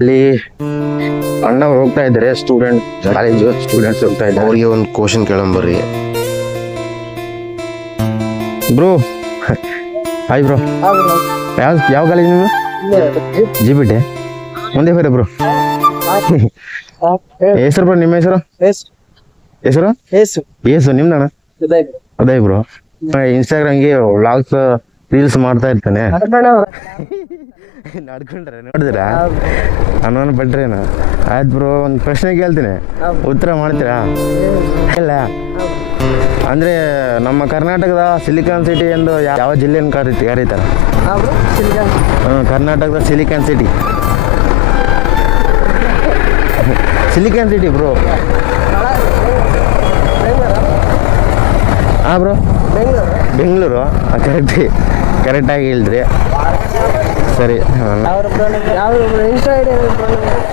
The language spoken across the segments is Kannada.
ಅಲ್ಲಿ ಅಣ್ಣವ್ರು ಹೋಗ್ತಾ ಇದ್ದಾರೆ, ಕಾಲೇಜು ಸ್ಟೂಡೆಂಟ್ಸ್ ಹೋಗ್ತಾ ಇದ್ದಾರೆ. ಅವ್ರಿಗೆ ಒಂದು ಕ್ವಶನ್ ಕೇಳಂಬರ್ರಿ. ಬ್ರೋ ಹಾಯ್ ಬ್ರೋ, ಯಾವ ಕಾಲೇಜ್ ನೀವು? ಜಿಬಿಟೆ ಮುಂದೆ ಬರ್ರಿ ಬ್ರೋ. ಹೆಸರು ಬ್ರೋ, ನಿಮ್ಮ ಹೆಸರು? ಹೆಸರು ಏಸು. ನಿಮ್ದಣ್ಣ? ಅದೇ ಬ್ರೋ. ಇನ್ಸ್ಟಾಗ್ರಾಮ್ಗೆ ವ್ಲಾಗ್ಸ್ ರೀಲ್ಸ್ ಮಾಡ್ತಾ ಇರ್ತಾನೆ. ನಡ್ಕೊಂಡ್ರೆ ನೋಡಿದ್ರಾ? ಅನ್ನೋನು ಬಿಟ್ರೇನ? ಆಯ್ತು ಬ್ರೋ, ಒಂದು ಪ್ರಶ್ನೆ ಕೇಳ್ತೀನಿ, ಉತ್ತರ ಮಾಡ್ತೀರಾ? ಇಲ್ಲ ಅಂದರೆ ನಮ್ಮ ಕರ್ನಾಟಕದ ಸಿಲಿಕಾನ್ ಸಿಟಿ ಎಂದು ಯಾವ ಜಿಲ್ಲೆಯನ್ನು ಕರೀತಾರೆ? ಕರ್ನಾಟಕದ ಸಿಲಿಕಾನ್ ಸಿಟಿ ಬ್ರೋ. ಹಾಂ ಬ್ರೋ, ಬೆಂಗಳೂರು. ಕರೆಕ್ಟಾಗಿ ಹೇಳಿದ್ರಿ. ಸರಿ,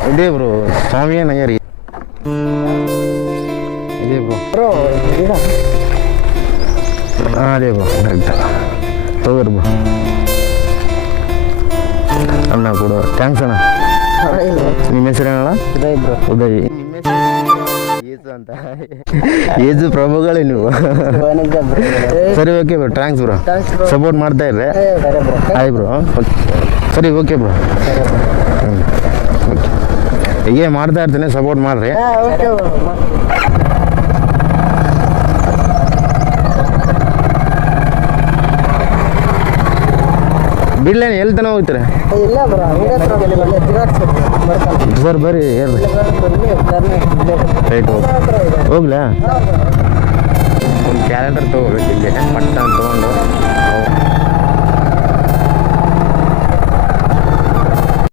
ಇದೇ ಬ್ರೋ, ಸ್ವಾಮಿಯ ನಗರಿ ಇದೇ ಬ್ರೋ. ಹಾಂ ಅದೇ ಬ್ರೋ, ಕರೆಕ್ಟ್ ತಗೋರಿ ಬ್ರೋ. ಅಣ್ಣ ಕೊಡು, ಥ್ಯಾಂಕ್ಸ್ ಅಣ್ಣ. ನಿಮ್ಮ ಹೆಸರು ಏನಣ್ಣ? ಉದಯ್. ನಿಮ್ಮ ಏಜು ಅಂತ? ಏಜು ಪ್ರಭುಗಳೇ ನೀವು. ಸರಿ, okay bro, thanks bro, support ಮಾಡ್ತಾ ಇರ್ರೆ. ಆಯ್ ಬ್ರೋ, ಸರಿ, ಓಕೆ ಬ್ರೋ. ಓಕೆ, ಹೀಗೆ ಮಾಡ್ತಾ ಇರ್ತೀನಿ, ಸಪೋರ್ಟ್ ಮಾಡ್ರಿ. ಬಿಡ್ಲೇನು, ಎಲ್ಲಿ ತನಕ ಹೋಗ್ತೀರ? ಸರ್ ಬರ್ರಿ, ಹೇಳ್ರಿ. ರೈಟ್, ಹೋಗ್ಲಾ? ಒಂದು ಕ್ಯಾಲೆಂಡರ್ ತೊಗೋಬೇಕು ಇಲ್ಲಿ, ಪಟ್ಟ ತೊಗೊಂಡು